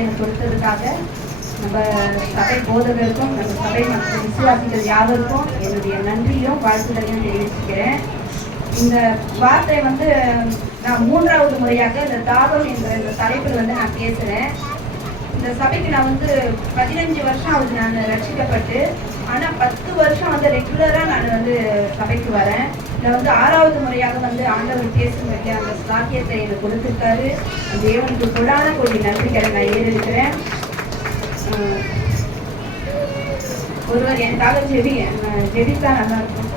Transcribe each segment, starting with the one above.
எனக்கு கொடுத்ததுக்காக நம்ம சபை போதகருக்கும் நம்ம சபை மற்றும் விசுவாசிகள் யாவருக்கும் என்னுடைய நன்றியும் வாழ்த்துதலையும் தெரிவிச்சுக்கிறேன். இந்த வார்த்தை வந்து நான் 3வது முறையாக இந்த தாகம் என்ற இந்த தலைப்பில் வந்து நான் பேசுகிறேன். இந்த சபைக்கு நான் வந்து 15 வருஷம் ஆகுது நான் ரட்சிக்கப்பட்டு. ஆனால் 10 வருஷம் வந்து ரெகுலராக நான் வந்து சபைக்கு வரேன். இதில் வந்து 6வது முறையாக வந்து ஆண்டவர் பேசும்படி அந்த சாக்கியத்தை எனக்கு கொடுத்துருக்காரு. தேவனுக்கு கொடான கோடி நன்றிகளை நான் ஏறெடுக்கிறேன். ஒருவர் எனக்காக ஜெபித்தா நல்லா இருக்கும்.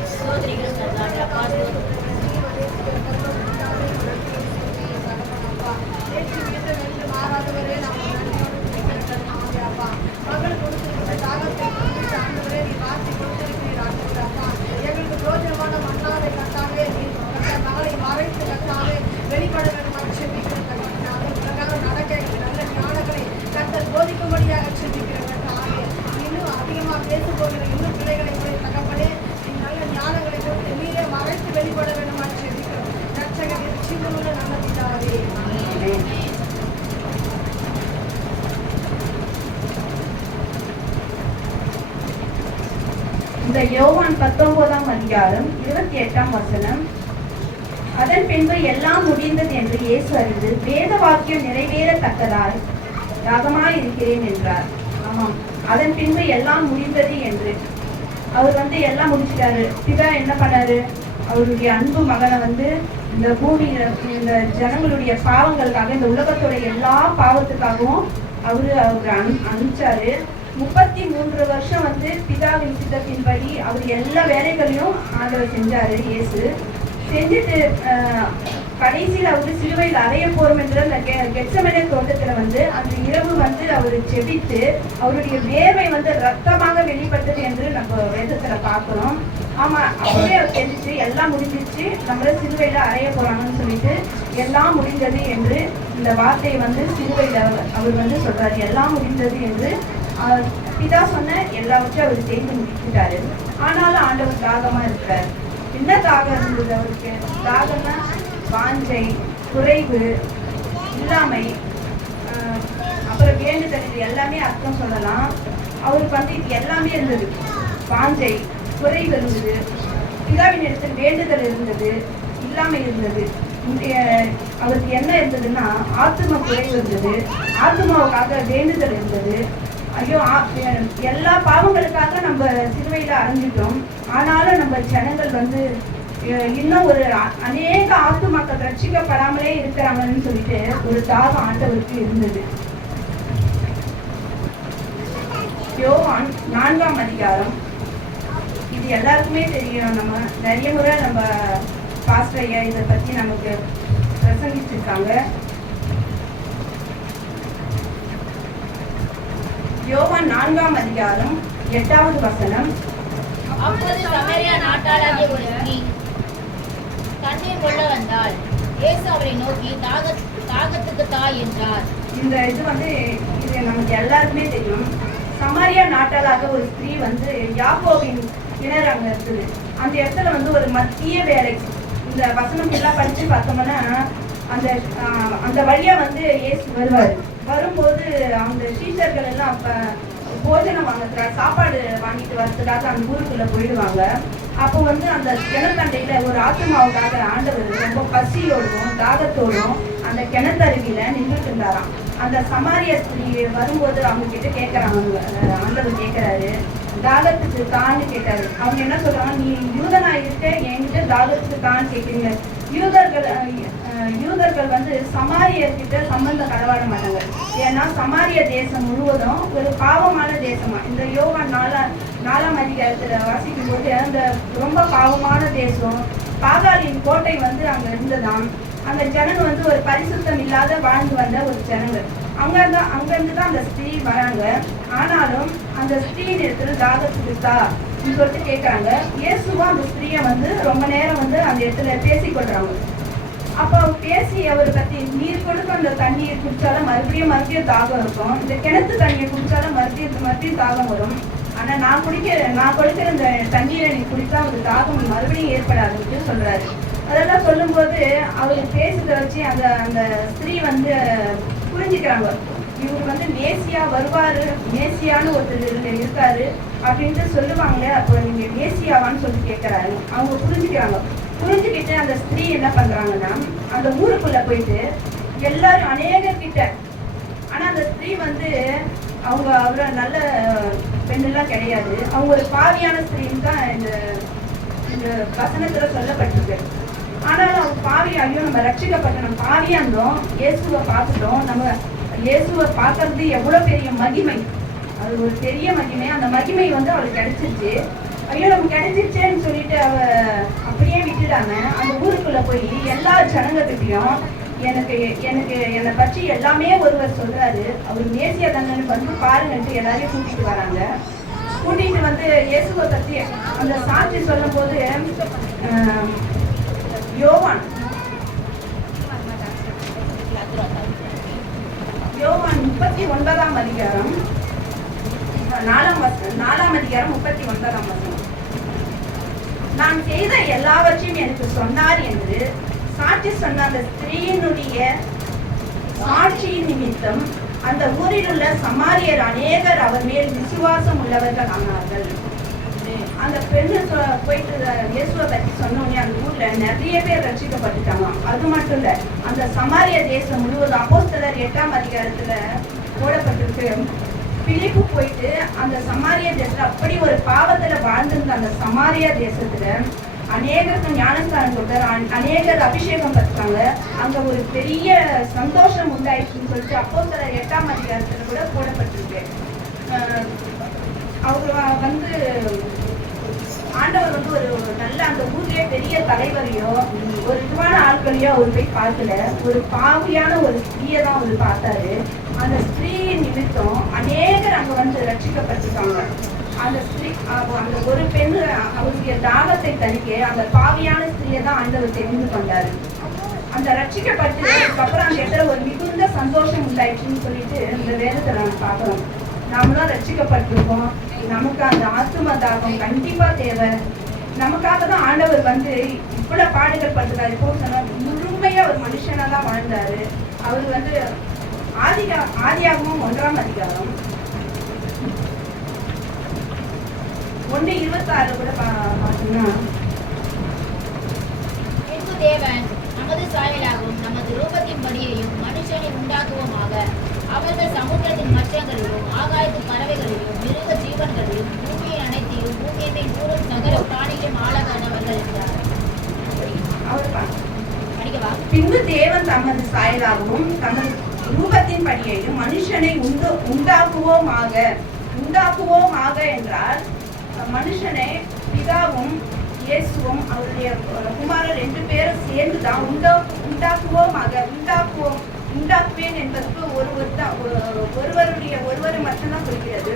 இந்த யோவான் 19ஆம் அதிகாரம் 28ஆம் வசனம். அதன் பின்பு எல்லாம் முடிந்தது என்று இயேசு அறிந்து வேத வாக்கியம் நிறைவேறத்தக்கதாய் தாகமாய் இருக்கிறேன் என்றார். ஆமாம், அதன் பின்பு எல்லாம் முடிந்தது என்று அவர் வந்து எல்லாம் முடிச்சிட்டாரு. பிதா என்ன பண்ணாரு? அவருடைய அன்பு மகனை வந்து இந்த பூமியில இந்த ஜனங்களுடைய பாவங்களுக்காக, இந்த உலகத்துடைய எல்லா பாவத்துக்காகவும் அவரு அனுப்பிச்சாரு. 33 வருஷம் வந்து பிதாவின் சித்தத்தின்படி அவர் எல்லா வேலைகளையும் ஆண்டவர் செஞ்சாரு. இயேசு செஞ்சுட்டு கடைசியில் அவரு சிலுவையில் அறைய போறோம் என்ற அந்த கெத்செமனே தோட்டத்துல வந்து அந்த இரவு வந்து அவர் செபித்து அவருடைய வேர்வை வந்து ரத்தமாக வெளிப்பட்டது என்று நம்ம வேதத்துல பார்க்கிறோம். ஆமா, அப்பவே அவர் செஞ்சுட்டு எல்லாம் முடிஞ்சிச்சு, நம்மள சிலுவையில அறைய போறாங்கன்னு சொல்லிட்டு எல்லாம் முடிந்தது என்று இந்த வார்த்தையை வந்து சிலுவையில அவர் வந்து சொல்றாரு. எல்லாம் முடிந்தது என்று பிதா சொன்ன எல்லாவற்றையும் அவர் செய்து முடிச்சுட்டாரு. ஆனாலும் ஆண்டவர் தாகமா இருக்கிறார். என்ன தாகம் இருந்தது அவருக்கு? தாகம்னா வாஞ்சை, குறைவு, இல்லாமை, அப்புறம் வேண்டுதல், இது எல்லாமே அர்த்தம் சொல்லலாம். அவருக்கு வந்து இது எல்லாமே இருந்தது. வாஞ்சை, குறைவு இருந்தது, பிதாவின் இடத்தில் வேண்டுதல் இருந்தது, இல்லாமை இருந்தது. அவருக்கு என்ன இருந்ததுன்னா ஆத்தும குறைவு இருந்தது, ஆத்துமாவுக்காக வேண்டுதல் இருந்தது. ஐயோ, எல்லா பாவங்களுக்காக நம்ம சிலுவையில அடைஞ்சிட்டோம். ஆனாலும் நம்ம ஜனங்கள் வந்து இன்னும் ஒரு அநேக ஆத்துமாக்கள் ரட்சிக்கப்படாமலே இருக்கிறாங்கன்னு சொல்லிட்டு ஒரு தாகம் ஆண்டவருக்கு இருந்தது. யோவான் 4ஆம் அதிகாரம், இது எல்லாருக்குமே தெரியும். நம்ம நிறைய முறை நம்ம பாஸ்டர் ஐயா இதை பத்தி நமக்கு பிரசங்கிச்சிருக்காங்க. யோவான் 4ஆம் அதிகாரம் 8வது வசனம். அப்போது சமரியா நாட்டாளாகிய ஒரு ஸ்திரீ தண்ணீர் கொள்ள வந்தாள். இயேசு அவரை நோக்கி தாகத்துக்கு தா என்றார். இந்த இது வந்து இது நமக்கு எல்லாருக்குமே தெரியும். சமாரியா நாட்டாளாக ஒரு ஸ்திரீ வந்து யாக்கோபின் கிணறு அங்க இருக்குது. அந்த இடத்துல வந்து ஒரு மத்திய வேலை, இந்த வசனம் எல்லாம் படிச்சு பார்த்தோம்னா அந்த வழியா வந்து இயேசு வருவார். வரும்போது அந்த சீஷர்கள் எல்லாம் அப்ப போஜனம் வாங்குறதுக்காக, சாப்பாடு வாங்கிட்டு வர்றதுக்காக அந்த ஊருக்குள்ள போயிடுவாங்க. அப்போ வந்து அந்த கிணத்தண்டையில ஒரு ஆத்மாவுக்காக ஆண்டவர் ரொம்ப பசியோடும் தாகத்தோடும் அந்த கிணத்தருவியில நின்றுட்டு இருந்தாராம். அந்த சமாரிய ஸ்திரீ வரும்போது அவங்க கிட்ட கேட்கறாங்க, ஆண்டவர் கேட்கிறாரு, தாகத்துக்கு தான்னு கேட்டாரு. அவங்க என்ன சொல்றாங்க? நீ யூதனா இருக்க, என்கிட்ட தாகத்துக்கு தான் கேட்கிறீங்க. யூதர்கள் வந்து சமாரியர்கிட்ட சம்பந்தம் கடவாட மாட்டாங்க. ஏன்னா சமாரிய தேசம் முழுவதும் ஒரு பாவமான தேசமா. இந்த யோவான் 4ஆம் அதிகாரத்துல வாசிக்கும் போது அந்த ரொம்ப பாவமான தேசம், பாகாலின் கோட்டை வந்து அங்க இருந்ததாம். அந்த ஜனங்க வந்து ஒரு பரிசுத்தம் இல்லாத வாழ்ந்து வந்த ஒரு ஜனங்க. அங்கிருந்து தான் அந்த ஸ்திரீ வராங்க. ஆனாலும் அந்த ஸ்திரீ இடத்துல தாகத்துக்கு தா சொல்லிட்டு கேட்கறாங்க. இயேசுவும் அந்த ஸ்திரீயை வந்து ரொம்ப நேரம் வந்து அந்த இடத்துல பேசிக்கொள்றாங்க. அப்போ பேசி அவரை பத்தி, நீர் கொடுக்க அந்த தண்ணியை குடிச்சாலும் மறுபடியும் தாகம் இருக்கும், இந்த கிணத்து தண்ணியை குடிச்சாலும் மறுபடியும் தாகம் வரும். ஆனா நான் கொடுக்கிற இந்த தண்ணியில நீ குடிச்சா ஒரு தாகம் மறுபடியும் ஏற்படாதுன்னு சொல்றாரு. அதெல்லாம் சொல்லும்போது அவர் பேசுறத வச்சு அந்த ஸ்திரீ வந்து புரிஞ்சுக்கிறாங்க. இவர் வந்து மேசியா வருவாரு, மேசியான்னு ஒருத்தர் இருக்காரு அப்படின்ட்டு சொல்லுவாங்களே, அப்போ நீங்க மேசியாவான்னு சொல்லி கேட்கறாரு. அவங்க புரிஞ்சுக்கிறாங்க. புரிஞ்சுக்கிட்டு அந்த ஸ்திரீ என்ன பண்றாங்கன்னா, அந்த ஊருக்குள்ள போயிட்டு எல்லாரும் அநேகர்கிட்ட, ஆனா அந்த ஸ்திரீ வந்து அவங்க அவ்வளோ நல்ல பெண்ணெல்லாம் கிடையாது, அவங்க ஒரு பாவியான ஸ்திரீன்னு தான் இந்த வசனத்துல சொல்லப்பட்டிருக்கு. ஆனாலும் அவங்க பாவி, ஐயோ நம்ம ரட்சிக்கப்பட்ட நம்ம பாவியா இருந்தோம், இயேசுவை பார்த்துட்டோம், நம்ம இயேசுவை பார்க்கறது எவ்வளோ பெரிய மகிமை, அது ஒரு பெரிய மகிமை. அந்த மகிமை வந்து அவளுக்கு கிடைச்சிருச்சு. ஐயோ நம்ம கிடைச்சிருச்சேன்னு சொல்லிட்டு அவ அப்படியே விட்டுடாம அந்த ஊருக்குள்ள போய் எல்லா ஜனங்ககிட்டையும் என்னை பற்றி எல்லாமே ஒருவர் சொல்றாரு, அவர் மேசியா தானே வந்து பாருங்கன்ட்டு எல்லாரையும் கூட்டிட்டு வராங்க. கூட்டிட்டு வந்து இயேசுவை பற்றி அந்த சாட்சி சொல்லும் போது யோவான் 39ஆம் அதிகாரம் 4ஆம் அதிகாரம் 39ஆம் வசனம். நான் செய்த எல்லாவற்றையும் எனக்கு சொன்னார் என்று சாட்சி சொன்ன அந்த ஸ்திரீயினுடைய சாட்சியின் நிமித்தம் அந்த ஊரில் உள்ள சமாரியர் அநேகர் அவர் மேல் விசுவாசம் உள்ளவர்கள் ஆனார்கள். அந்த பெண்ணு போயிட்டு இயேசுவை பற்றி சொன்னோடனே அந்த ஊர்ல நிறைய பேர் ரட்சிக்கப்பட்டுட்டாங்க. அது மட்டும் இல்ல, அந்த சமாரிய தேசம் முழுவதும் அப்போஸ்தலர் 8ஆம் அதிகாரத்துல போடப்பட்டிருக்கு. பிலிப்பு போயிட்டு அந்த சமாரிய தேசத்துல அப்படி ஒரு பாவத்துல வாழ்ந்திருந்த அந்த சமாரிய தேசத்துல அநேகருக்கு ஞானஸ்தானம் கொடுத்தாரு, அநேகர் அபிஷேகம் பெற்றாங்க. அங்க ஒரு பெரிய சந்தோஷம் உண்டாயிடுச்சுன்னு சொல்லிட்டு அப்போஸ்தலர் 8ஆம் அதிகாரத்துல கூட போடப்பட்டிருக்கு. அவர் வந்து ஆண்டவர் வந்து ஒரு நல்ல அந்த ஊர்லயே பெரிய தலைவரையோ ஒரு இதுவான ஆட்களையோ அவர் போய் பார்க்கல, ஒரு பாவியான ஒரு ஸ்திரீயை தான் அவர் பார்த்தாரு. அந்த ஸ்திரீயின் நிமித்தம் அநேகர் அங்க வந்து ரட்சிக்கப்பட்டிருக்காங்க. அந்த ஸ்திரீ அந்த ஒரு பெண் அவருடைய தாகத்தை தணிக்க அந்த பாவியான ஸ்திரீயை தான் ஆண்டவர் தெரிந்து கொண்டாரு. அந்த ரட்சிக்கப்பட்டு அதுக்கப்புறம் அந்த இடத்துல ஒரு மிகுந்த சந்தோஷம் உண்டாயிடுச்சுன்னு சொல்லிட்டு இந்த வேதத்தை நம்ம பார்க்கிறோம். நாமளும் ரட்சிக்கப்பட்டிருக்கோம், நமக்கு அந்த ஆத்தும தாகம் கண்டிப்பா தேவை. நமக்காக தான் ஆண்டவர் வந்து இவ்வளவு பாடுகள் பட்டுறாரு. இப்போ சொன்னா முழுமையா ஒரு மனுஷனா தான் வாழ்ந்தாரு. அவர் வந்து ஆதியாகமம் 1ஆம் அதிகாரம் 1:26 கூட பார்த்தீங்கன்னா, தேவன் நமது சாயலாகவும் நமது ரூபத்தின்படியையும் மனுஷனை உண்டாக்குவோமாக, அவர்கள் சமுத்திரத்தின் மச்சங்களிலும் ஆகாயத்து பறவைகளிலும் மிருக ஜீவன்களிலும் பூமியின் அனைத்தையும் பூமியின் மேல் கூறும் சகல பிராணிகளும் ஆளகானவர்கள் என்றார். பின்பு தேவன் தமது சாயலாகவும் தமது ரூபத்தின் படியையும் மனுஷனை உண்டாக்குவோமாக என்றால், மனுஷனை பிதாவும் இயேசுவும் அவருடைய குமாரர் 2 பேரும் சேர்ந்துதான் உண்டாக்குவேன் என்பதற்கு ஒருவரு மட்டும்தான் சொல்கிறது.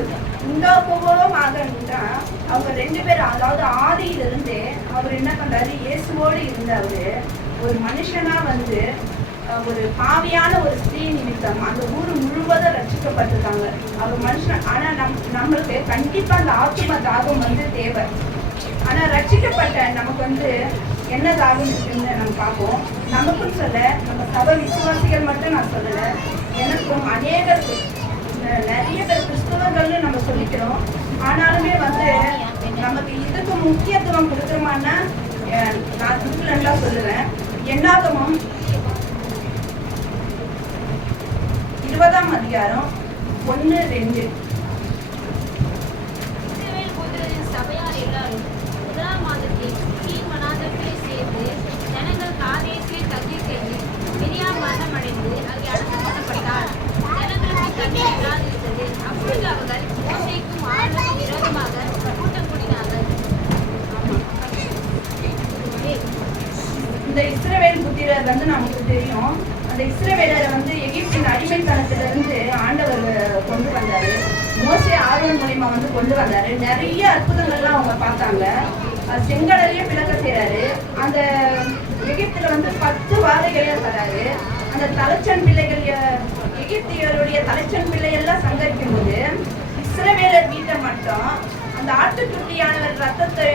உண்டாக்குவோமாக என்றால் அவங்க 2 பேரும், அதாவது ஆதியிலிருந்தே அவர் என்ன பண்றாரு, இயேசுவோடு இருந்தவரு ஒரு மனுஷனா வந்து ஒரு பாவியான ஒரு ஸ்திரீ நிமித்தம் அந்த ஊர் முழுவதும் ரட்சிக்கப்பட்டிருக்காங்க. அவர் மனுஷன். ஆனா நம்மளுக்கு கண்டிப்பா அந்த ஆத்தும தாகம் வந்து தேவை. ஆனா ரட்சிக்கப்பட்ட நமக்கு வந்து என்ன தாகம் இருக்குன்னு நம்ம பார்ப்போம். நமக்கும் சொல்ல, நம்ம சபை விசுவாசிகள் மட்டும் நான் சொல்லல, எனக்கும் அநேகருக்கு நிறைய பேர் கிறிஸ்தவர்கள்னு நம்ம சொல்லிக்கிறோம். ஆனாலுமே வந்து நமக்கு இதுக்கு முக்கியத்துவம் கொடுக்குறோமான்னா நான் திருக்குறளா சொல்லுவேன். என்னாகமம் 20ஆம் அதிகாரம் 1-2. சபையார் எல்லாரும் 1ஆம் மாதத்தில் கீழ் மனாந்தரத்திலே சேர்ந்து ஜனங்கள் காதேசில் தகிர்க்கையில் மிரியாம் மரணமடைந்து அங்கே அடக்கம் பண்ணப்பட்டார். ஜனங்களுக்கு தண்ணீர் இல்லாதிருந்தது. அப்பொழுது அவர்கள் மோசேக்கும் ஆரோனுக்கும் விரோதமாக கூட்டம் கூடினார்கள். இந்த இஸ்ரவேல் புத்திரர் வந்து நமக்கு தெரியும். அந்த இஸ்ரவேலரை வந்து எகிப்தின் அடிமைத்தனத்திலிருந்து ஆண்டவர் கொண்டு வந்தாரு. மோசே ஆரோன் மூலியமா வந்து கொண்டு வந்தாரு. நிறைய அற்புதங்கள்லாம் அவங்க பார்த்தாங்க. செங்கடலையே பிளக்க செய்யறாரு. அந்த எகிப்துல வந்து 10 வாதைகளே தராரு. அந்த தலைச்சன் பிள்ளைகள், எகிப்தியருடைய தலைச்சன் பிள்ளையெல்லாம் சங்கரிக்கும் போது இஸ்ரவேலர் வீட்டை மட்டும் அந்த ஆட்டுக்குட்டியானவர் ரத்தத்தை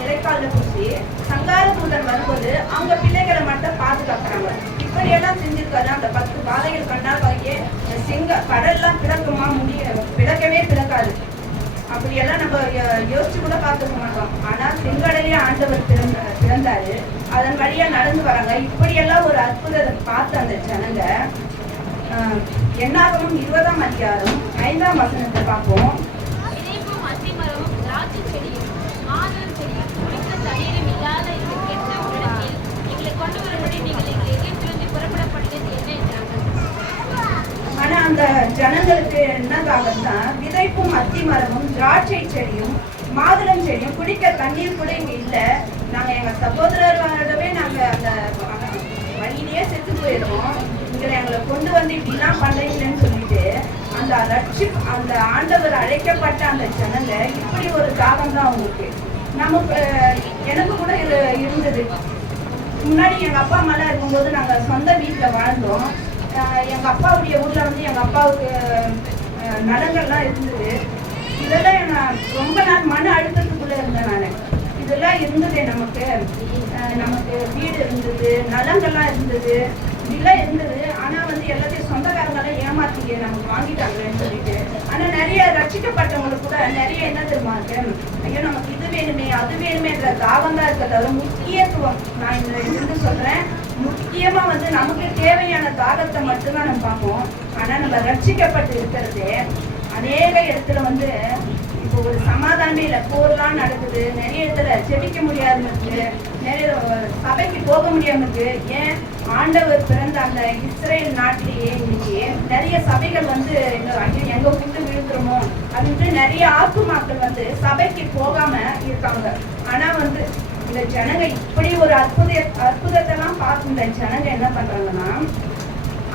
நிலைக்கால பூசி சங்கார தூதன் வரும்போது அவங்க பிள்ளைகளை மட்டும் பாதுகாக்கிறாங்க. இப்படியெல்லாம் செஞ்சிருக்காரு. அந்த 10 பாதைகள் கண்ணால் வகையே கடல்லாம் பிளக்குமா பிளக்கவே பிளக்காது. அப்படியெல்லாம் நம்ம யோசிச்சு கூட பார்த்துக்க மாட்டோம். ஆனா செங்கடலே ஆண்டவர் பிறந்தாரு, அதன் வழியா நடந்து வராங்க. இப்படியெல்லாம் ஒரு அற்புதத்தை பார்த்த அந்த ஜனங்க என்னாகமும் 20ஆம் அதிகாரம் 5ஆம் வசனத்தை பார்ப்போம். இணைப்பும் அத்திமரமும் திராட்சை செடியும் மாதுளம் செடியும் குடிக்க தண்ணீரும் இல்லாத இந்த கெட்ட இடத்தில் எங்களை கொண்டு வரும்படி நீங்கள் எங்களை எகிப்திலிருந்து புறப்படப்பட்டது என்ன என்றார்கள். ஆனா அந்த ஜனங்களுக்கு என்னதாகன்னா, விதைப்பும் அத்தி மரமும் திராட்சை செடியும் மாதுளம் செடியும் குடிக்க தண்ணீர் கூட இங்க இல்ல, நாங்க எங்க சகோதரர்களோடவே நாங்க அந்த வழியிலேயே செத்து போயிடுவோம், இங்களை எங்களை கொண்டு வந்து இப்படிலாம் பண்றீங்களேன்னு சொல்லிட்டு அந்த ஆண்டவர் அழைக்கப்பட்ட அந்த ஜனங்க இப்படி ஒரு தாகம் தான் அவங்களுக்கு. நமக்கு எனக்கு கூட இருந்தது. முன்னாடி எங்க அப்பா அம்மாலாம் இருக்கும்போது நாங்க சொந்த வீட்டுல வாழ்ந்தோம். எங்க அப்பாவுடைய ஊர்ல வந்து எங்க அப்பாவுக்கு நலங்கள்லாம் இருந்தது. இதெல்லாம் நான் ரொம்ப நாள் மன அழுத்தத்துக்குள்ள இருந்தேன். நான் இதெல்லாம் இருந்தது. நமக்கு வீடு இருந்தது, நலங்கள்லாம் இருந்தது, இப்படிலாம் இருந்தது. ஆனா வந்து எல்லாத்தையும் சொந்தக்காரங்களாம் ஏமாத்திக்க நமக்கு வாங்கிட்டாங்களேன்னு சொல்லிட்டு. ஆனா நிறைய ரட்சிக்கப்பட்டவங்களுக்கு கூட நிறைய என்ன தெரியுமா இருக்கு, ஐயோ நமக்கு இது வேணுமே அது வேணுமேன்ற தாகம் தான் இருக்கிறத முக்கியத்துவம். நான் இந்த சொல்றேன், முக்கியமா வந்து நமக்கு தேவையான தாகத்தை மட்டும்தான் நம்ம பார்ப்போம். ஆனா நம்ம ரட்சிக்கப்பட்டு இருக்கிறது அநேக இடத்துல வந்து இப்போ ஒரு சமாதானமே இல்லை, போர்லாம் நடக்குது, நிறைய இடத்துல செபிக்க முடியாம இருக்கு, நிறைய சபைக்கு போக முடியாம இருக்கு. ஏன் ஆண்டவர் பிறந்த அந்த இஸ்ரேல் நாட்டிலேயே இன்னைக்கு நிறைய சபைகள் வந்து எங்க கூட்டு விழுந்துருமோ அப்படின்ட்டு நிறைய ஆத்துமாக்கள் வந்து சபைக்கு போகாம இருக்காங்க. ஆனா வந்து இந்த ஜனங்க இப்படி ஒரு அற்புதத்தெல்லாம் பார்த்து இந்த ஜனங்க என்ன பண்றாங்கன்னா,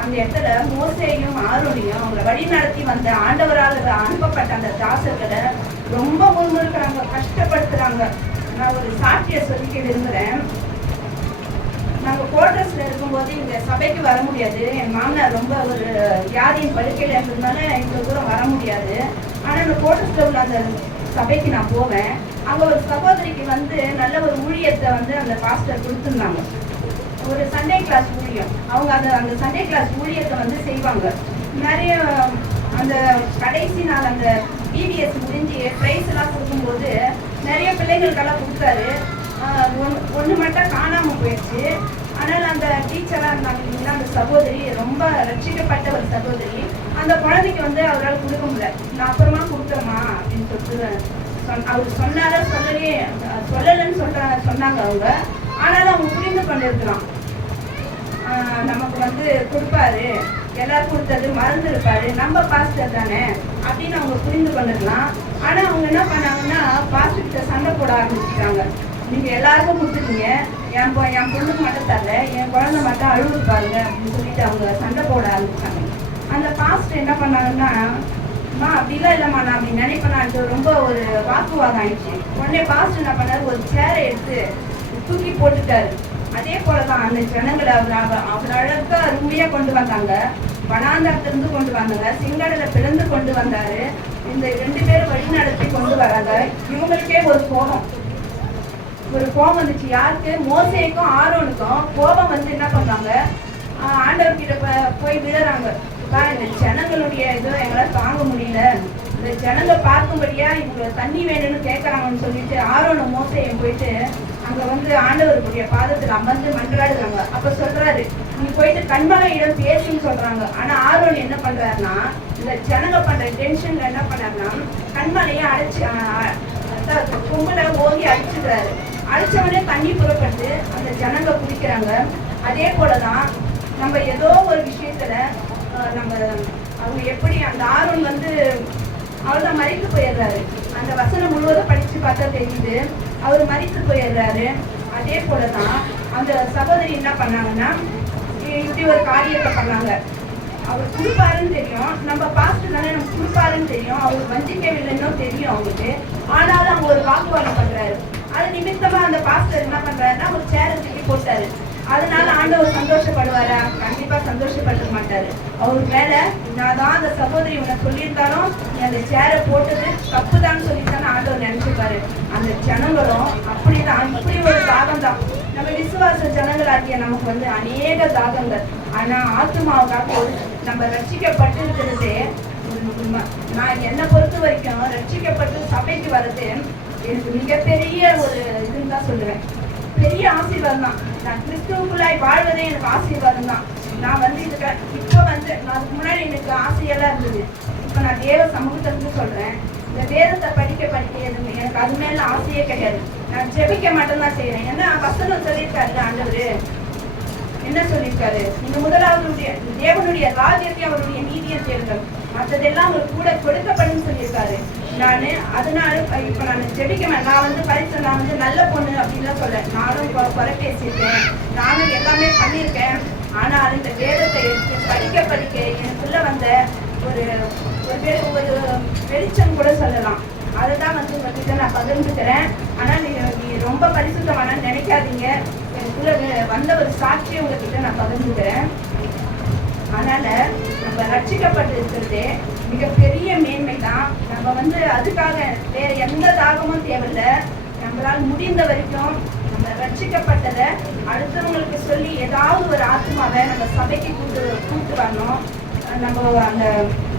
அந்த இடத்துல மோசேயும் ஆரோனையும் அவங்களை வழி நடத்தி வந்த ஆண்டவரால் அனுப்பப்பட்ட அந்த தாசர்களை ரொம்ப முன்னிறுக்கிறாங்க, கஷ்டப்படுத்துறாங்க. நான் ஒரு சாட்சியை சொல்லிக்க விரும்புறேன். நாங்க கோட்ரஸ்ல இருக்கும்போது இங்க சபைக்கு வர முடியாது. என் மாமனார் ரொம்ப ஒரு வியாதியின் படுக்கையில இருந்ததுனால எங்களுக்கு தூரம் வர முடியாது. ஆனா இந்த கோட்ரஸ்ல உள்ள அந்த சபைக்கு நான் போவேன். அங்க ஒரு சகோதரிக்கு வந்து நல்ல ஒரு ஊழியத்தை வந்து அந்த பாஸ்டர் கொடுத்துருந்தாங்க, ஒரு சண்டே கிளாஸ் ஊழியம். அவங்க அந்த சண்டே கிளாஸ் ஊழியத்தை வந்து செய்வாங்க. நிறைய அந்த கடைசி நாள் அந்த பிபிஎஸ் முடிஞ்சு ப்ரைஸ் எல்லாம் கொடுக்கும்போது நிறைய பிள்ளைங்களுக்கெல்லாம் கொடுத்தாரு. ஒன்று மட்டும் காணாமல் போயிடுச்சு. ஆனால் அந்த டீச்சராக இருந்தாங்க இல்லைங்களா, அந்த சகோதரி ரொம்ப ரட்சிக்கப்பட்ட ஒரு சகோதரி. அந்த குழந்தைக்கு வந்து அவரால் கொடுக்க முடியல. நான் அப்புறமா கொடுத்தேம்மா அப்படின்னு சொல்லிட்டு அவர் சொன்னாரா சொல்லலைன்னு சொன்னாங்க அவங்க. ஆனாலும் அவங்க புரிந்து கொண்டு இருக்கலாம், நமக்கு வந்து கொடுப்பாரு, எல்லாரும் கொடுத்தது மறந்து இருப்பாரு, நம்ம பாஸ்டர் தானே அப்படின்னு அவங்க புரிந்து கொண்டிருக்கலாம். ஆனா அவங்க என்ன பண்ணாங்கன்னா, பாஸ்டர் கிட்ட சண்டை போட ஆரம்பிச்சுட்டாங்க. நீங்க எல்லாருக்கும் கொடுத்துட்டீங்க, என் பொண்ணுக்கு மட்டும் தரல, என் குழந்தை மட்டும் அழுது பாருங்க அப்படின்னு சொல்லிட்டு அவங்க சண்டை போட ஆரம்பிச்சாங்க. அந்த பாஸ்டர் என்ன பண்ணாங்கன்னா, அப்படிலாம் இல்லைம்மா நான் அப்படி நினைப்பேனான்ட்டு ரொம்ப ஒரு வாக்குவாதம் ஆயிடுச்சு. உடனே பாஸ்டர் என்ன பண்ணாரு, ஒரு சேரை எடுத்து தூக்கி போட்டுட்டாரு. அதே போலதான் அந்த ஜனங்களை அவர் அழகா அருமையா கொண்டு வந்தாங்க. வனாந்தரத்திலிருந்து கொண்டு வந்தாங்க, சிங்கடலை பிளந்து கொண்டு வந்தாரு. இந்த 2 பேரும் வழி நடத்தி கொண்டு வராங்க. இவங்களுக்கே ஒரு கோபம் வந்துச்சு. யாருக்கு? மோசேக்கும் ஆரோனுக்கும் கோபம் வந்து என்ன பண்றாங்க, ஆண்டவர்கிட்ட போய் விழுறாங்க. இந்த ஜனங்களுடைய இதோ எங்களால் தாங்க முடியல, இந்த ஜனங்க பார்க்கும்படியா இவங்க தண்ணி வேணும்னு கேட்கறாங்கன்னு சொல்லிட்டு ஆரோனும் மோசையும் போயிட்டு அங்க வந்து ஆண்டவருடைய பாதத்துல அமர்ந்து மன்றாடுறாங்க. அப்ப சொல்றாரு, நீ போயிட்டு கண்மலையிடம் பேசுன்னு சொல்றாங்க. ஆனா ஆரோன் என்ன பண்றாருன்னா, இந்த ஜனங்க பண்ற டென்ஷன்ல என்ன பண்ணாருன்னா, கண்மலையை அழைச்சு கும்பல ஓங்கி அடிச்சுக்கிறாரு. அடிச்சவனே தண்ணி புறப்பட்டு அந்த ஜனங்க குடிக்கிறாங்க. அதே போலதான் நம்ம ஏதோ ஒரு விஷயத்துல அவங்க எப்படி அந்த ஆரோன் வந்து அவர்தான் மறித்து போயிடுறாரு. அந்த வசனம் முழுவதும் படிச்சு பார்த்தா தெரியுது, அவர் மறித்து போயிடுறாரு. அதே போலதான் அந்த சகோதரி என்ன பண்ணாங்கன்னா, இப்படி ஒரு காரியத்தை பண்ணாங்க. அவர் கொடுப்பாருன்னு தெரியும், நம்ம பாஸ்டர் தானே நம்ம கொடுப்பாருன்னு தெரியும், அவருக்கு வஞ்சிக்கவில்லைன்னு தெரியும் அவங்களுக்கு. ஆனாலும் அவங்க ஒரு வாக்குவாதம் பண்றாரு. அது நிமித்தமா அந்த பாஸ்டர் என்ன பண்றாருன்னா, ஒரு சேரை தூக்கி போட்டாரு. அதனால ஆண்டவர் சந்தோஷப்படுவாரா? கண்டிப்பா சந்தோஷப்பட மாட்டாரு. அவருக்கு வேலை, நான் தான் அந்த சகோதரி உன்னை சொல்லியிருந்தாலும் நீ அந்த சேரை போட்டது தப்புதான்னு சொல்லித்தானே ஆண்டவர் நினைச்சுப்பாரு. அந்த ஜனங்களும் அப்படிதான், இப்படி ஒரு தாகம் தான். நம்ம விசுவாச ஜனங்களாகிய நமக்கு வந்து அநேக தாகங்கள். ஆனா ஆத்துமாவுக்காக நம்ம ரட்சிக்கப்பட்டு இருக்கிறதே, நான் என்னை பொறுத்த வரைக்கும் ரட்சிக்கப்பட்டு சபைக்கு வர்றது எனக்கு மிகப்பெரிய ஒரு இதுன்னு தான் சொல்லுவேன். பெரிய ஆசீர்வாதம் தான். நான் கிறிஸ்துவுக்குள்ளாய் வாழ்வதே எனக்கு ஆசீர்வாதம் தான். நான் வந்து இதுக்கு இப்போ வந்து நான் அதுக்கு முன்னாடி எனக்கு ஆசையெல்லாம் இருந்தது. இப்போ நான் தேவ சமூகத்திலிருந்து சொல்றேன், இந்த வேதத்தை படிக்க எனக்கு அது மேல ஆசையே கிடையாது. நான் ஜெபிக்க மட்டும்தான் செய்யறேன். ஏன்னா வசனம் சொல்லியிருக்காரு ஆண்டவரு, என்ன சொல்லியிருக்காரு, நீங்க முதலாவது தேவனுடைய ராஜ்யத்தை அவருடைய நீதியை தேடுங்கள், மற்றதெல்லாம் உங்களுக்கு கூட கொடுக்கப்படும் சொல்லியிருக்காரு. அதனால இப்ப நான் ஜெபிக்கிறேன். நான் வந்து நான் வந்து நல்ல பொண்ணு அப்படின்லாம் சொல்ல, நானும் குறை பேசியிருக்கேன், நானும் எல்லாமே பண்ணியிருக்கேன். ஆனால் இந்த வேதத்தை எடுத்து படிக்க எனக்குள்ள வந்த ஒரு வெளிச்சம் கூட சொல்லலாம். அதை தான் வந்து உங்ககிட்ட நான் பகிர்ந்துக்கிறேன். ஆனால் நீ ரொம்ப பரிசுத்தமான நினைக்காதீங்க, எனக்குள்ள வந்த ஒரு சாட்சியை உங்ககிட்ட நான் பகிர்ந்துக்கிறேன். அதனால நம்ம ரட்சிக்கப்பட்டு இருக்கிறதே மிகப்பெரிய மேன்மை தான். நம்ம வந்து அதுக்காக வேற எந்த தாகமும் தேவையில்லை. நம்மளால் முடிந்த வரைக்கும் நம்ம ரட்சிக்கப்பட்டதை அடுத்தவங்களுக்கு சொல்லி ஏதாவது ஒரு ஆத்மாவை நம்ம சபைக்கு கூட்டு வரணும். நம்ம அந்த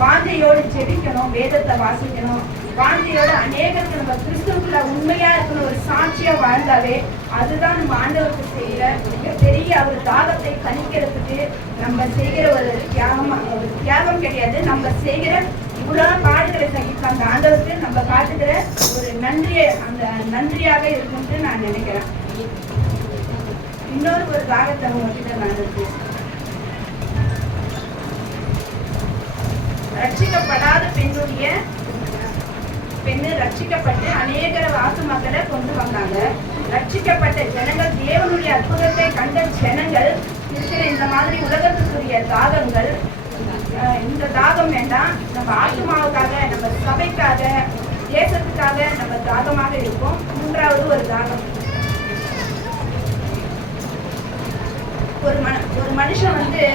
வாஞ்சையோடு ஜெபிக்கணும், வேதத்தை வாசிக்கணும். வாஞ்சையோட அநேகருக்கு நம்ம கிறிஸ்துவுக்குள்ள உண்மையா இருக்கணும், ஒரு சாட்சியா வாழ்ந்தாவே அதுதான் நம்ம ஆண்டவருக்கு செய்கிற மிகப்பெரிய ஒரு தாகத்தை கணிக்கிறதுக்கு நம்ம செய்கிற ஒரு தியாகம் கிடையாது. நம்ம செய்கிற இவ்வளவு பாடுகளை சகிக்க அந்த ஆண்டவருக்கு நம்ம காட்டுகிற ஒரு நன்றியாக இருக்கும்னு நான் நினைக்கிறேன். இன்னொரு ஒரு தாகத்தை உங்ககிட்ட நான் பேசுறேன். ரட்சிக்கப்படாத பெண்ணு ரட்சிக்கப்பட்டு அநேக ஆத்துமாக்களை கொண்டு வந்தாங்க. ரட்சிக்கப்பட்ட ஜனங்கள், தேவனுடைய அற்புதத்தை கண்ட ஜனங்கள் இருக்கிற இந்த மாதிரி உலகத்துக்குரிய தாகங்கள், இந்த தாகம் வேண்டாம். நம்ம ஆத்துமாவுக்காக, நம்ம சபைக்காக, தேசத்துக்காக நம்ம தாகமாக இருக்கும். மூன்றாவது ஒரு தாகம், ஒரு மனுஷன் வந்து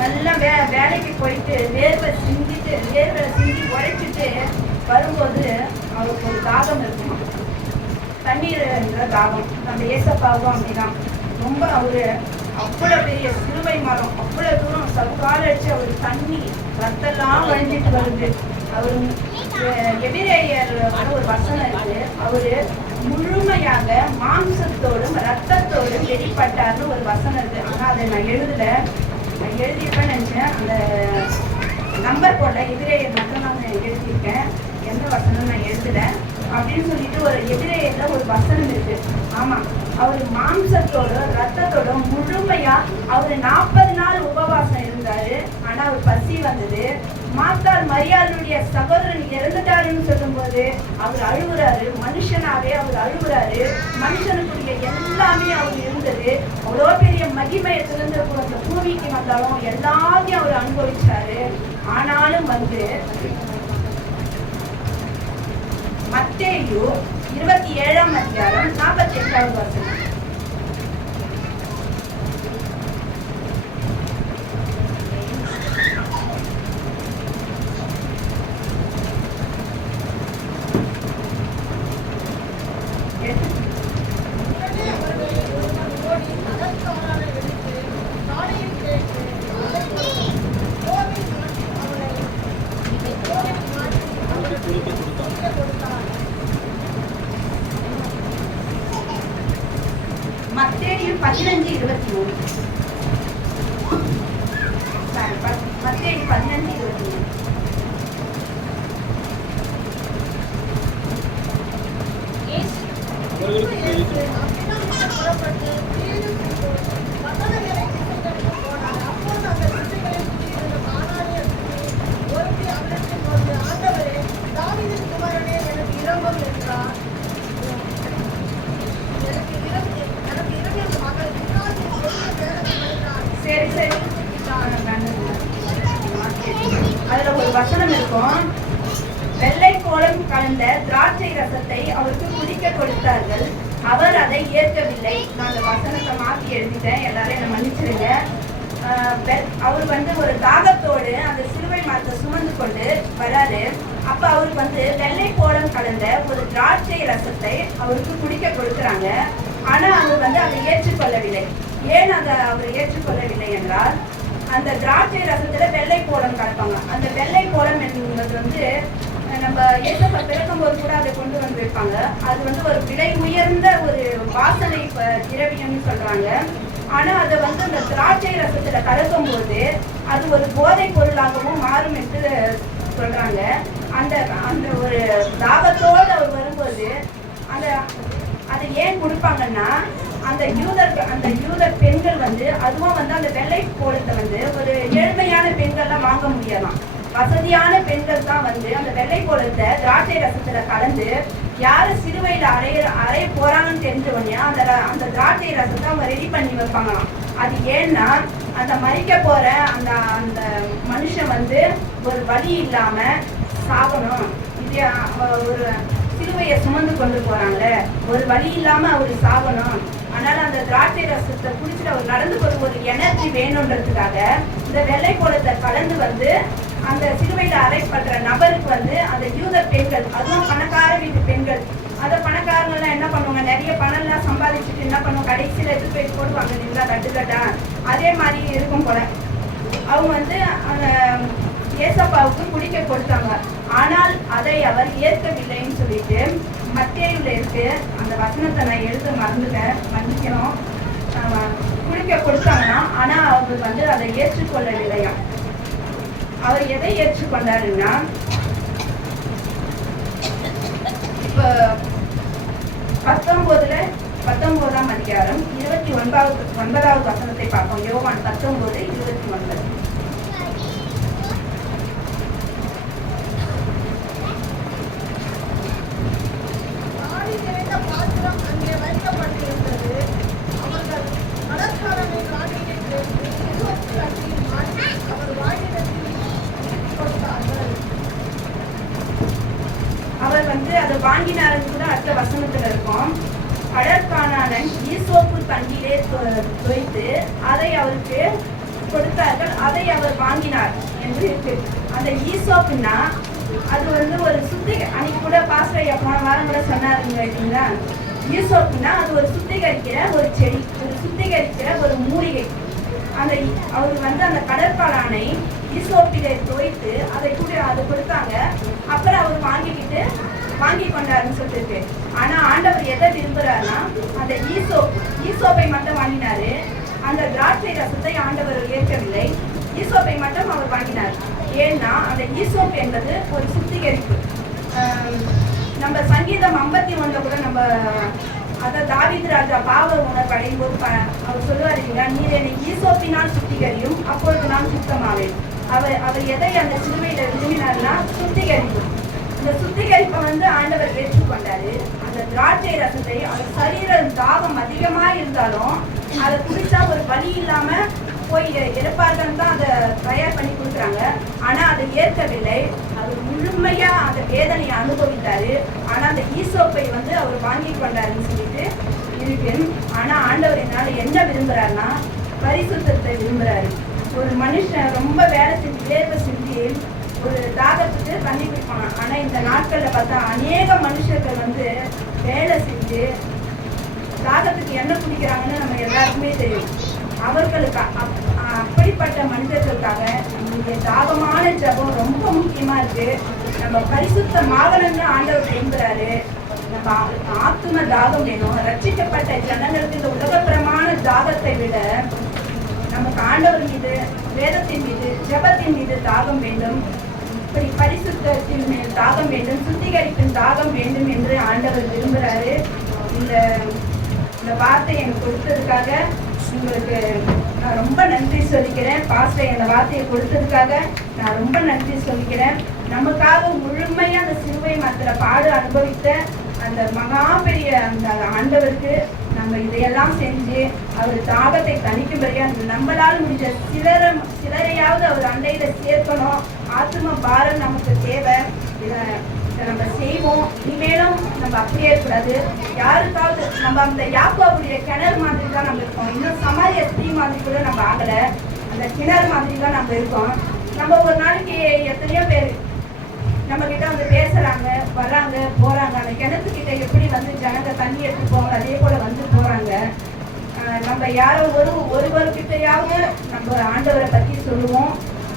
நல்லா வேலைக்கு போயிட்டு வேர்வை சிந்தி உழைச்சிட்டு வரும்போது அவருக்கு ஒரு தாகம் இருக்குமா, தண்ணீர் தாகம். அந்த ஏசப்பாவும் அப்படிதான். ரொம்ப அவரு அவ்வளோ பெரிய சிலுவை மரம், அவ்வளோ தூரம் சவுக்கால் அடிச்சு அவரு தண்ணி ரத்தெல்லாம் வழிஞ்சிட்டு வருது. அவரு எபிரேயர் ஒரு வசனம் இருக்கு, அவரு முழுமையாக மாம்சத்தோடும் ரத்தத்தோடும் வெளிப்பட்டார்னு ஒரு வசனம் இருக்கு. ஆனா அதை நான் எழுதியிருப்பேன்னு நினைச்சேன். அந்த நம்பர் போடல, எபிரேயர் மட்டும் நான் எழுதியிருக்கேன். எந்த வசனம் நான் எழுதல அப்படின்னு சொல்லிட்டு ஒரு எபிரேயர்ல ஒரு வசனம் இருக்கு. ஆமா, அவரு மாம்சத்தோட ரத்தத்தோட முழுமையா அவரு 40 நாள் உபவாசம் இருந்தாரு. ஆனா அவர் பசி வந்தது. மாத்தாள் மரியாளுடைய சகோதரன் இறந்துட்டாருன்னு சொல்லும் போது அவர் அழுகுறாரு. மனுஷனாவே அவர் அழுகுறாரு. மனுஷனுக்குரிய எல்லாமே அவர் இருந்தது. அவ்வளோ பெரிய மகிமையை திறந்து அந்த பூமிக்கு வந்தாலும் எல்லாத்தையும் அவர் அனுபவிச்சாரு. ஆனாலும் வந்து மத்தேயு 27ஆம் அதிகாரம் 48வது வசனம். மத்தேயு 15:23. மத்தேயு 15:23. அதுல ஒரு வசனம் இருக்கும், வெள்ளை கோலம் கலந்த திராட்சை ரசத்தை அவருக்கு குடிக்க கொடுத்தார்கள், அவர் அதை ஏற்கவில்லை. நான் அந்த வசனத்தை மாற்றி எழுதிட்டேன், எல்லாரும் என்னை மன்னிச்சிருங்க. அவர் வந்து ஒரு தாகத்தோடு அந்த சிலுவை மரத்தை சுமந்து கொண்டு வராரு. அப்ப அவருக்கு வந்து வெள்ளை கோலம் கலந்த ஒரு திராட்சை ரசத்தை அவருக்கு குடிக்க கொடுக்குறாங்க. ஆனா அவர் வந்து அதை ஏற்றுக்கொள்ளவில்லை. ஏன் அதை அவர் ஏற்றுக்கொள்ளவில்லை என்றால், அந்த திராட்சை ரசத்துல வெள்ளை போலம் கலப்பாங்க. அந்த வெள்ளை போலம் என்பது வந்து நம்ம ஏசப்பா பிறக்கும்போது கூட அதை கொண்டு வந்து வைப்பாங்க. அது வந்து ஒரு விலை உயர்ந்த ஒரு வாசனை திரவியம்னு சொல்றாங்க. ஆனா அதை வந்து அந்த திராட்சை ரசத்துல கலக்கும் போது அது ஒரு போதை பொருளாகவும் மாறும் என்று சொல்றாங்க. அந்த அந்த ஒரு தாகத்தோடு அவர் வரும்போது அதை ஏன் கொடுப்பாங்கன்னா, அந்த யூதர் பெண்கள் வந்து அதுவும் வந்து அந்த வெள்ளை போலத்தை வந்து ஒரு ஏழ்மையான பெண்கள்லாம் வாங்க முடியாதாம். வசதியான பெண்கள் தான் வந்து அந்த வெள்ளை போலத்தை திராட்சை ரசத்துல கலந்து யாரு சிலுவையில அறைய போறாங்கன்னு தெரிஞ்ச உடனே அந்த திராட்சை ரசத்தை அவங்க ரெடி பண்ணி வைப்பாங்களாம். அது ஏன்னா அந்த மறிக்க போற அந்த அந்த மனுஷன் வந்து ஒரு வழி இல்லாம சாகணும். இது ஒரு சிலுவையை சுமந்து கொண்டு போறாங்க, ஒரு வழி இல்லாம அவரு சாகணும். அதனால அந்த திராட்சை ரசத்தை குடிச்சிட்டு அவர் நடந்து போற ஒரு எனர்ஜி வேணுன்றதுக்காக இந்த வெள்ளை போலத்தை கலந்து வந்து அந்த சிலுவையில அறைப்படுற நபருக்கு வந்து அந்த யூத பெண்கள், அதுவும் பணக்கார வீட்டு பெண்கள், அந்த பணக்காரங்கள்லாம் என்ன பண்ணுவாங்க, நிறைய பணம் எல்லாம் சம்பாதிச்சுட்டு என்ன பண்ணுவாங்க, கடைசியில எடுத்து போய் போடுவாங்க இல்லைங்களா கட்டுக்கட்டா. அதே மாதிரி இருக்கும் போல அவங்க வந்து அந்த ஏசப்பாவுக்கு குடிக்க கொடுத்தாங்க. ஆனால் அதை அவர் ஏற்கவில்லைன்னு சொல்லிட்டு மத்தேயுல இருக்கு. அந்த வசனத்தை நான் எழுத மறந்துட்டேன், மன்னிக்கணும். குடிக்க கொடுத்தாங்கன்னா ஆனா அவர் வந்து அதை ஏற்றுக்கொள்ளவில்லையா. அவர் எதை ஏற்றுக்கொண்டாருன்னா, இப்ப 19ஆம் அதிகாரம் 29வது வசனத்தை பார்ப்போம். யோவான் 19:29. அவர் வந்து அதை வாங்கினாருன்னு கூட அடுத்த வசனத்துல இருக்கும். கடற்கானான் ஈசோப்பு தண்ணீரே தோய்த்து அதை அவருக்கு கொடுத்தார்கள், அதை அவர் வாங்கினார் என்று இருக்கு. அந்த ஈசோப்புன்னா அது வந்து ஒரு அன்னைக்கு கூட பாஸ்டர் போன வாரம் கூட சொன்னாருங்க இல்லைங்களா. ஈசோப்புன்னா அது ஒரு சுத்திகரிக்கிற ஒரு செடி, ஒரு சுத்திகரிக்கிற ஒரு மூலிகை. அந்த அவர் வந்து அந்த கடற்காளானை ஈசோப்பிலே தோய்த்து அதை கொடுத்தாங்க. அப்புறம் அவர் வாங்கி கொண்டாருன்னு சொல்லிட்டு. ஆனா ஆண்டவர் எதை விரும்புறாருன்னா, அந்த ஈசோப்பை மட்டும் வாங்கினாரு. அந்த திராட்சை ரசத்தை ஆண்டவர் ஏற்கவில்லை, ஈசோப்பை மட்டும் அவர் வாங்கினார். ஏன்னா அந்த ஈசோப் என்பது ஒரு சுத்திகரிப்பு. நம்ம சங்கீதம் 51 கூட நம்ம அதை தாவீது ராஜா பாவ உணர்வு அடையும் போது அவர் சொல்லுவார் இல்லைங்களா, நீர் என்னை ஈசோப்பினால் சுத்திகரியும் அப்பொழுது நான் சுத்தமாவேன். அவர் எதை அந்த சிலுவையில விரும்பினார்னா சுத்திகரிப்பு. இந்த சுத்திகரிப்பை வந்து ஆண்டவர் ஏற்றுக்கொண்டாரு. அந்த திராட்சை ரசத்தை அவர் சரீர தாகம் அதிகமா இருந்தாலும் அதை குடிச்சா ஒரு வழி இல்லாம போய் இறப்பார்கள் தான் அதை தயார் பண்ணி கொடுக்குறாங்க. ஆனா அதை ஏற்கவில்லை. அவர் முழுமையா அந்த வேதனையை அனுபவித்தாரு. ஆனா அந்த ஈசோப்பை வந்து அவர் வாங்கி கொண்டாருன்னு சொல்லிட்டு இருக்கு. ஆனா ஆண்டவர் என்னால என்ன விரும்புறாருன்னா, பரிசுத்தத்தை விரும்புறாரு. ஒரு மனுஷன் ரொம்ப வேலை செஞ்சு வேர்வை செஞ்சு ஒரு தாகத்துக்கு தண்ணி குடிப்பாங்க. ஆனா இந்த நாட்கள்ல பார்த்தா அநேக மனுஷர்கள் வந்து வேலை செஞ்சு தாகத்துக்கு என்ன குடிக்கிறாங்கன்னு நம்ம எல்லாருக்குமே தெரியும். அவர்களுக்கு அப்படிப்பட்ட மனிதர்களுக்காக நம்மளுடைய தாகமான ஜபம் ரொம்ப முக்கியமா இருக்கு. நம்ம பரிசுத்தமாகணும்னு ஆண்டவர் விரும்புறாரு. நம்ம ஆத்தும தாகம் வேணும். ரட்சிக்கப்பட்ட ஜனங்களுக்கு இந்த உலகப்பிரமான தாகத்தை விட நமக்கு ஆண்டவர் மீது, வேதத்தின் மீது, ஜபத்தின் மீது தாகம் வேண்டும். இப்படி பரிசுத்தத்தின் மீது தாகம் வேண்டும், சுத்திகரிப்பின் தாகம் வேண்டும் என்று ஆண்டவர் விரும்புகிறாரு. இந்த வார்த்தை எனக்கு கொடுத்ததுக்காக உங்களுக்கு நான் ரொம்ப நன்றி சொல்லிக்கிறேன். பாஸ்டர் இந்த வார்த்தையை கொடுத்ததுக்காக நான் ரொம்ப நன்றி சொல்லிக்கிறேன். நமக்காக முழுமையாக அந்த சிலுவை மரத்துல பாடு அனுபவித்த அந்த மகா பெரிய அந்த ஆண்டவருக்கு நம்ம இதையெல்லாம் செஞ்சு அவர் தாகத்தை தணிக்கும்படியா நம்மளால் முடிஞ்ச சிலரையாவது அவர் அண்டையில சேர்க்கணும். ஆத்தும பாரம் நமக்கு தேவை. இதை நம்ம செய்வோம். இனிமேலும் நம்ம அப்படியே இருக்கக்கூடாது. யாருக்காவது நம்ம அந்த யாக்கோபுடைய கிணறு மாதிரி தான் நம்ம இருக்கோம். இன்னும் சமாரிய ஸ்திரீ மாதிரி கூட நம்ம ஆகல. அந்த கிணறு மாதிரி தான் நம்ம இருக்கோம். நம்ம ஒரு நாளைக்கு எத்தனையோ பேர் நம்ம கிட்ட வந்து பேசுறாங்க, வர்றாங்க, போறாங்க. அந்த கிணத்துக்கிட்ட எப்படி வந்து ஜனங்க தண்ணி எடுத்து போவாங்க, அதே போல வந்து போறாங்க. நம்ம யாரோ ஒருவர்கிட்டயாவது நம்ம ஆண்டவரை பத்தி சொல்லுவோம்.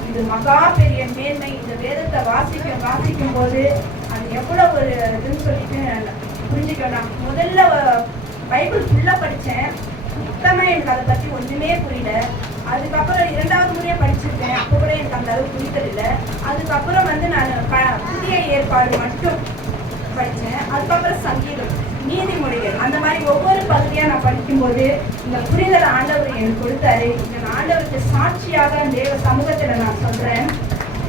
இது மகா பெரிய மேன்மை. இந்த வேதத்தை வாசிக்கும் போது அது எவ்வளவு ஒரு இதுன்னு சொல்லிட்டு புரிஞ்சுக்கணும். நான் முதல்ல பைபிள் ஃபுல்லா படித்தேன். சுத்தமாக எனக்கு அதை பற்றி ஒன்றுமே புரியல. அதுக்கப்புறம் 2வது முறையாக படிச்சிருக்கேன். அப்போ கூட எனக்கு அந்த அளவு புரிதல் இல்லை. அதுக்கப்புறம் நான் புதிய ஏற்பாடு மட்டும் படித்தேன். அதுக்கப்புறம் சங்கீதம், நீதிமொழிகள், அந்த மாதிரி ஒவ்வொரு பகுதியாக நான் படிக்கும்போது இந்த புரிதல் ஆண்டவர் எனக்கு கொடுத்தாரு. இந்த ஆண்டவருக்கு சாட்சியாக தேவ சமூகத்தில் நான் சொல்கிறேன்.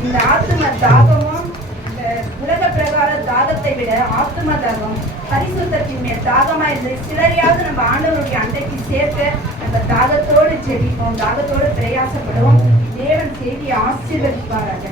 இந்த ஆத்தும தாகமும் இந்த உலக பிரகார தாகத்தை விட ஆத்தும தாகம் பரிசுத்தத்தின் மேல் தாகமாக இருந்து சிலரையாவது நம்ம ஆண்டவருடைய அண்டைக்கு சேர்க்க நம்ம தாகத்தோடு ஜெபிப்போம், தாகத்தோடு பிரயாசப்படுவோம். தேவன் செய்தியை ஆசீர்வதிப்பாராக.